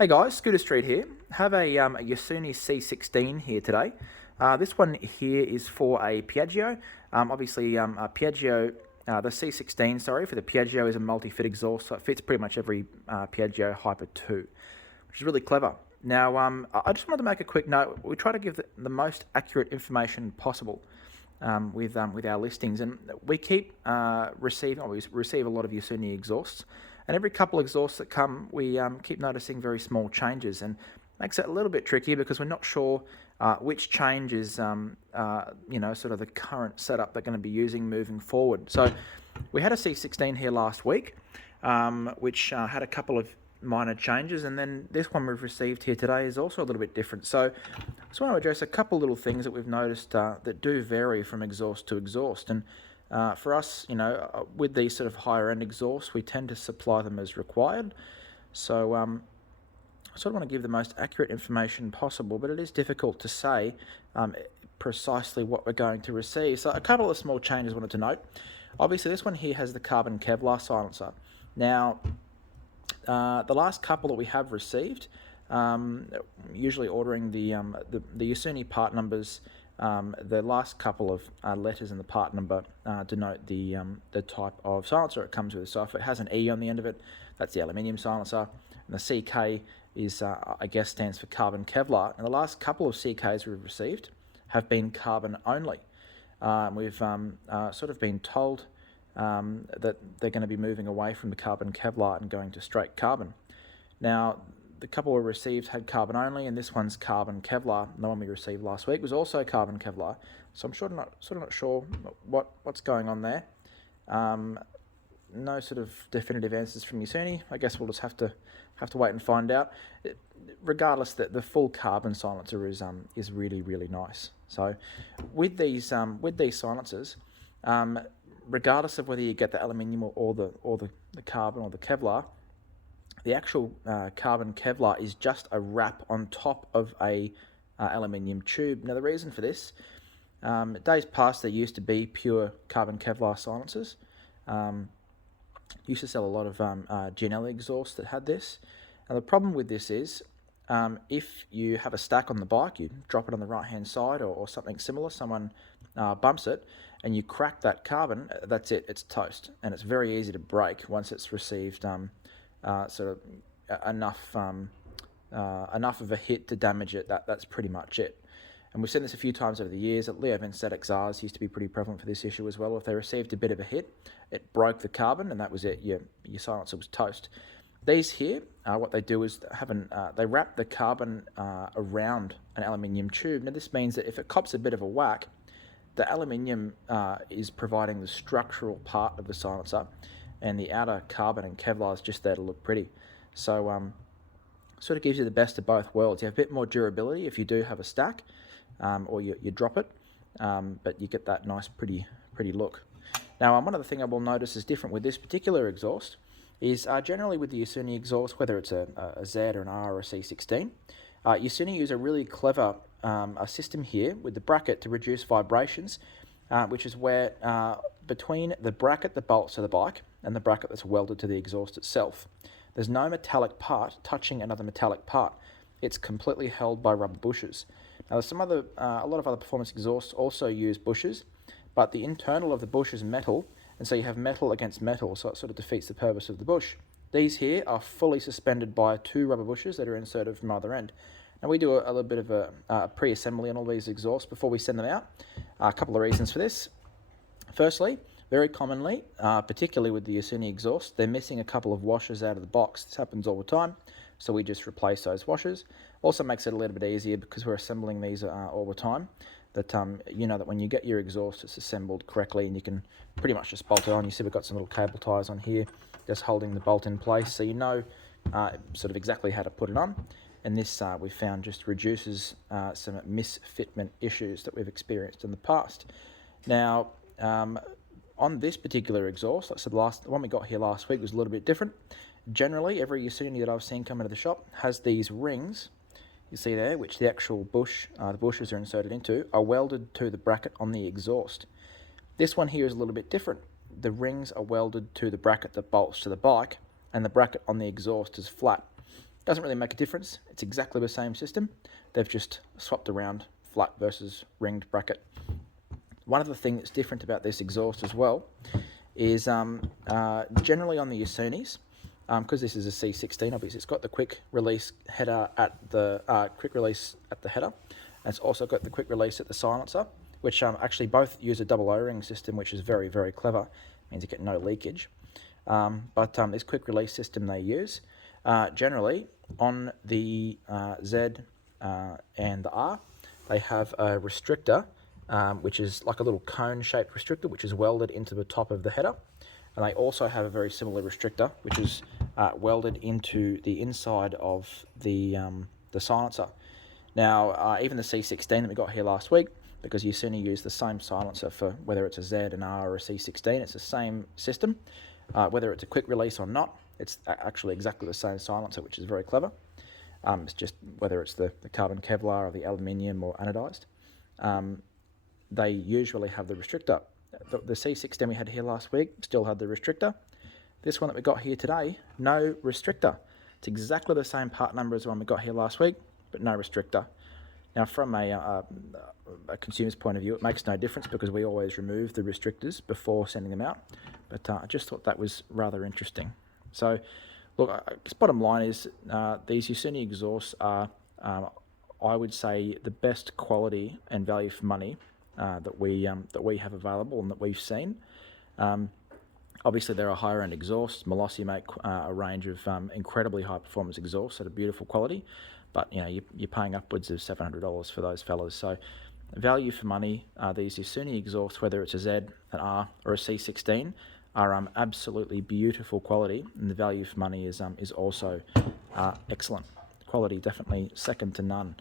Hey guys, Scooter Street here. Have a Yasuni C16 here today. This one here is for a Piaggio. Obviously, a Piaggio, the C16, sorry, for the Piaggio is a multi-fit exhaust, so it fits pretty much every Piaggio Hyper 2, which is really clever. Now, I just wanted to make a quick note. We try to give the most accurate information possible with our listings, and we keep receiving, or we receive a lot of Yasuni exhausts. And every couple of exhausts that come, we keep noticing very small changes, and makes it a little bit tricky because we're not sure which change is, sort of the current setup they're going to be using moving forward. So we had a C16 here last week, which had a couple of minor changes, and then this one we've received here today is also a little bit different. So I just want to address a couple little things that we've noticed that do vary from exhaust to exhaust. And for us, with these sort of higher end exhausts, we tend to supply them as required. So I sort of want to give the most accurate information possible, but it is difficult to say precisely what we're going to receive. So a couple of small changes I wanted to note. Obviously, this one here has the carbon Kevlar silencer. Now, the last couple that we have received, usually ordering the Yasuni part numbers. The last couple of letters in the part number denote the type of silencer it comes with. So if it has an E on the end of it, that's the aluminium silencer. And the CK is, I guess, stands for carbon Kevlar. And the last couple of CKs we've received have been carbon only. We've sort of been told that they're going to be moving away from the carbon Kevlar and going to straight carbon. Now, the couple we received had carbon only, and this one's carbon Kevlar. And the one we received last week was also carbon Kevlar. So I'm sort of not sure what's going on there. No sort of definitive answers from Yasuni. I guess we'll just have to wait and find out. Regardless, the full carbon silencer is really nice. So with these silencers, regardless of whether you get the aluminium or the carbon or the Kevlar, the actual carbon Kevlar is just a wrap on top of a aluminium tube. Now the reason for this, days past there used to be pure carbon Kevlar silencers. Used to sell a lot of Ginelli exhausts that had this. Now the problem with this is, if you have a stack on the bike, you drop it on the right hand side or something similar, someone bumps it and you crack that carbon, that's it, it's toast. And it's very easy to break once it's received sort of enough of a hit to damage it. That's pretty much it. And we've seen this a few times over the years. Leo Vincetic Xars used to be pretty prevalent for this issue as well. If they received a bit of a hit, it broke the carbon, and that was it. Your silencer was toast. These here, what they do is they wrap the carbon around an aluminium tube. Now this means that if it cops a bit of a whack, the aluminium is providing the structural part of the silencer, and the outer carbon and Kevlar is just there to look pretty. So sort of gives you the best of both worlds. You have a bit more durability if you do have a stack, or you drop it, but you get that nice pretty look. Now one other thing I will notice is different with this particular exhaust is generally with the Yasuni exhaust, whether it's a Z or an R or a C16, Yasuni use a really clever a system here with the bracket to reduce vibrations, which is where between the bracket that bolts to the bike and the bracket that's welded to the exhaust itself, there's no metallic part touching another metallic part. It's completely held by rubber bushes. Now there's a lot of other performance exhausts also use bushes, but the internal of the bush is metal, and so you have metal against metal, so it sort of defeats the purpose of the bush. These here are fully suspended by 2 rubber bushes that are inserted from either end. Now we do a little bit of a pre-assembly on all these exhausts before we send them out. A couple of reasons for this. Firstly, very commonly, particularly with the Yasuni exhaust, they're missing a couple of washers out of the box. This happens all the time, so we just replace those washers. Also makes it a little bit easier because we're assembling these all the time, that that when you get your exhaust, it's assembled correctly and you can pretty much just bolt it on. You see we've got some little cable ties on here just holding the bolt in place, so you know sort of exactly how to put it on. And this we found just reduces some misfitment issues that we've experienced in the past. Now on this particular exhaust, like I said, the one we got here last week was a little bit different. Generally, every Yasuni that I've seen come into the shop has these rings, you see there, which the actual bush, the bushes are inserted into, are welded to the bracket on the exhaust. This one here is a little bit different. The rings are welded to the bracket that bolts to the bike, and the bracket on the exhaust is flat. Doesn't really make a difference. It's exactly the same system. They've just swapped around flat versus ringed bracket. One other thing that's different about this exhaust as well is generally on the Yasunis, because this is a C16, obviously it's got the quick release header at the header, and it's also got the quick release at the silencer, which actually both use a double O-ring system, which is very, very clever. It means you get no leakage. But this quick release system they use, generally on the Z and the R, they have a restrictor, which is like a little cone-shaped restrictor, which is welded into the top of the header. And they also have a very similar restrictor, which is welded into the inside of the silencer. Now, even the C16 that we got here last week, because Yasuni used the same silencer for whether it's a Z, an R, or a C16, it's the same system. Whether it's a quick release or not, it's actually exactly the same silencer, which is very clever. It's just whether it's the carbon Kevlar or the aluminium or anodized. They usually have the restrictor. The C16 we had here last week still had the restrictor. This one that we got here today, no restrictor. It's exactly the same part number as the one we got here last week, but no restrictor. Now, from a consumer's point of view, it makes no difference because we always remove the restrictors before sending them out. But I just thought that was rather interesting. So, look, bottom line is these Yasuni exhausts are, I would say, the best quality and value for money that we have available and that we've seen. Obviously, they're a higher end exhaust. Molossi make a range of incredibly high performance exhausts at a beautiful quality, but you're paying upwards of $700 for those fellas. So, value for money. These Yasuni exhausts, whether it's a Z, an R, or a C16, are absolutely beautiful quality, and the value for money is also excellent. Quality definitely second to none.